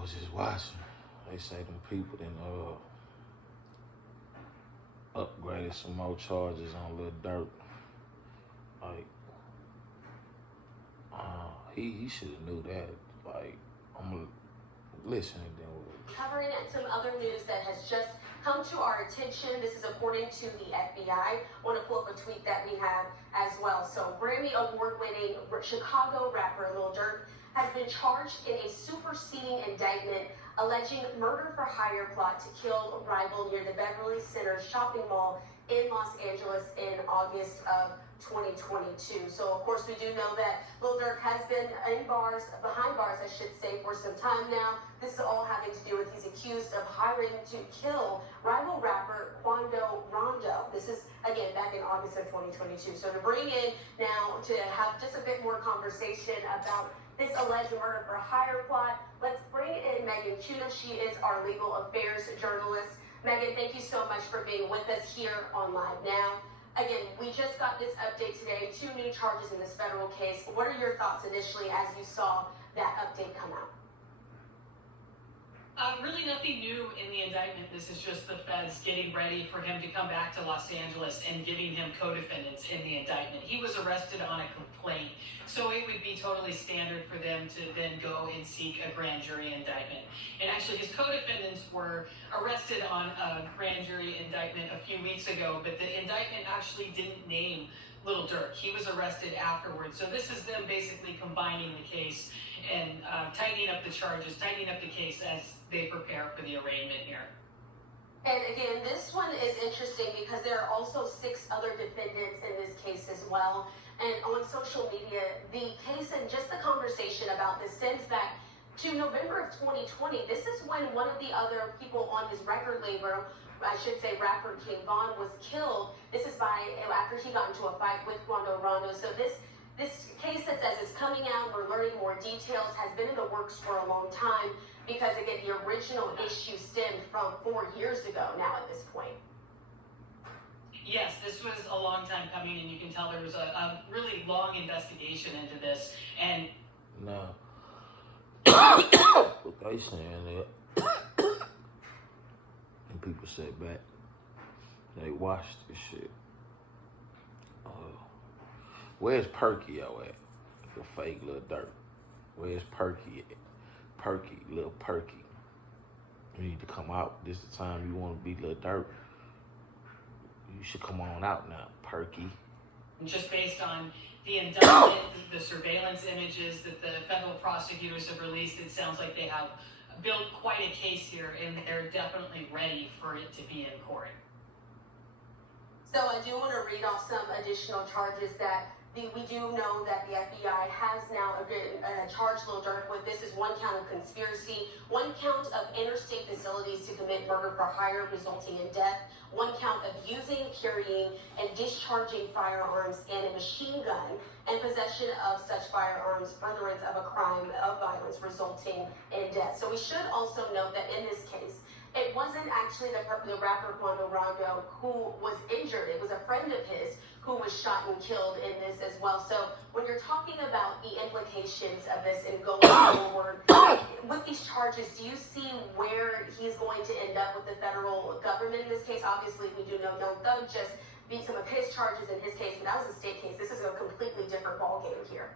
was just watching. They say them people then upgraded some more charges on Lil Durk. Like, he should have knew that. Like, I'm gonna listen and then we'll... Covering some other news that has just come to our attention. This is according to the FBI. I want to pull up a tweet that we have as well. So, Grammy Award-winning Chicago rapper Lil Durk has been charged in a superseding indictment alleging murder for hire plot to kill a rival near the Beverly Center shopping mall in Los Angeles in August of 2022. So, of course, we do know that Lil Durk has been behind bars, I should say, for some time now. This is all having to do with he's accused of hiring to kill rival rapper Quando Rondo. This is, again, back in August of 2022. So to bring in now to have just a bit more conversation about this alleged murder for hire plot, let's bring in Megan Cuno. She is our legal affairs journalist. Megan, thank you so much for being with us here on Live Now. Again, we just got this update today, 2 new charges in this federal case. What are your thoughts initially as you saw that update come out? Really nothing new in the indictment. This is just the feds getting ready for him to come back to Los Angeles and giving him co-defendants in the indictment. He was arrested on a complaint, so it would be totally standard for them to then go and seek a grand jury indictment. And actually, his co-defendants were arrested on a grand jury indictment a few weeks ago, but the indictment actually didn't name Lil Durk. He was arrested afterwards. So this is them basically combining the case and tightening up the charges, tightening up the case as they prepare for the arraignment here. And again, this one is interesting because there are also 6 other defendants in this case as well. And on social media, the case and just the conversation about this stems back to November of 2020. This is when one of the other people on his record label, I should say rapper King Von, was killed. This is after he got into a fight with Quando Rondo. So this case that says is coming out, we're learning more details, has been in the works for a long time because, again, the original issue stemmed from 4 years ago now at this point. Yes, this was a long time coming, and you can tell there was a really long investigation into this. And no, what they saying that and people sit back, they watch this shit. Where's Perky at? The fake Lil Durk. Where's Perky at? Perky, Lil Perky. You need to come out. This is the time you want to be Lil Durk. You should come on out now, Perky. Just based on the indictment, the surveillance images that the federal prosecutors have released, it sounds like they have built quite a case here, and they're definitely ready for it to be in court. So I do want to read off some additional charges that we do know that the FBI has now charged Lil Durk with. This is 1 count of conspiracy, 1 count of interstate facilities to commit murder for hire resulting in death, 1 count of using, carrying, and discharging firearms and a machine gun, and possession of such firearms, furtherance of a crime of violence resulting in death. So we should also note that in this case, it wasn't actually the rapper Quando Rondo who was injured. It was a friend of his who was shot and killed in this as well. So when you're talking about the implications of this and going forward with these charges, do you see where he's going to end up with the federal government in this case? Obviously, we do know Young Thug just beat some of his charges in his case, but that was a state case. This is a completely different ballgame here.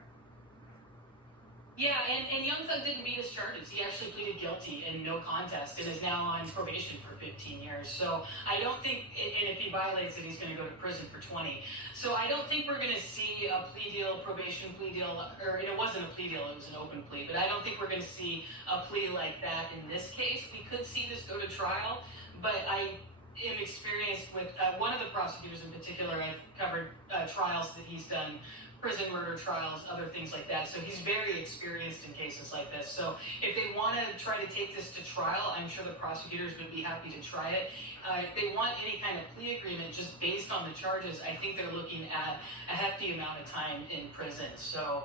Yeah, and Young Thug didn't beat his charges. He actually pleaded guilty and no contest and is now on probation for 15 years. So I don't think, and if he violates it, he's going to go to prison for 20. So I don't think we're going to see a plea deal, probation plea deal, or it wasn't a plea deal, it was an open plea. But I don't think we're going to see a plea like that in this case. We could see this go to trial, but I am experienced with one of the prosecutors in particular. I've covered trials that he's done, prison murder trials, other things like that. So he's very experienced in cases like this. So if they want to try to take this to trial, I'm sure the prosecutors would be happy to try it. If they want any kind of plea agreement just based on the charges, I think they're looking at a hefty amount of time in prison. So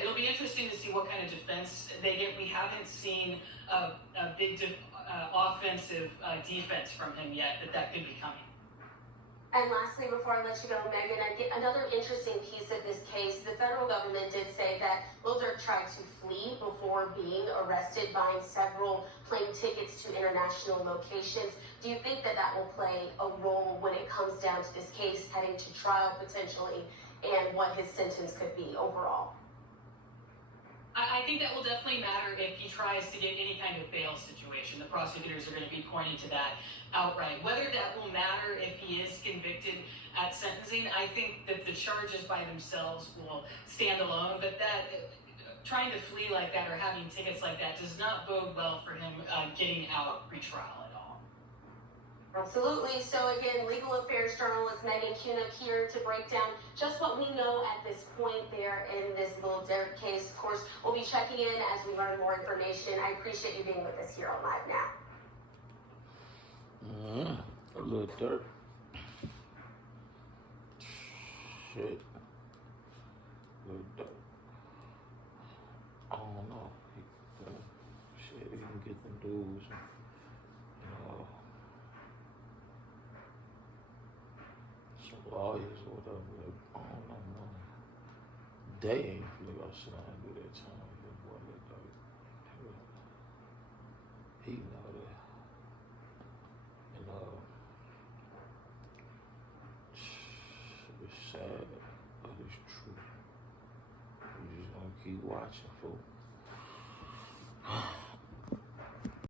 it'll be interesting to see what kind of defense they get. We haven't seen a big offensive defense from him yet, but that could be coming. And lastly, before I let you go, Megan, I get another interesting piece of this case. The federal government did say that Lil Durk tried to flee before before being arrested, buying several plane tickets to international locations. Do you think that that will play a role when it comes down to this case heading to trial potentially, and what his sentence could be overall? I think that will definitely matter if he tries to get any kind of bail situation. The prosecutors are going to be pointing to that outright. Whether that will matter if he is convicted at sentencing, I think that the charges by themselves will stand alone, but that trying to flee like that or having tickets like that does not bode well for him getting out pre-trial at all. Absolutely. So again, legal affairs journalist Megan Cunick here to break down just what we know at this point there in this Lil Durk case. Of course, we'll be checking in as we learn more information. I appreciate you being with us here on Live Now. Lil Durk. Shit. Lil Durk. I don't know. Shit, he can get them dudes. Some lawyers or whatever. I don't know, man. They ain't finna go sit down and do that time. That boy Lil Durk. He know that. And it's sad, but it's true. We just gonna keep watching, folks.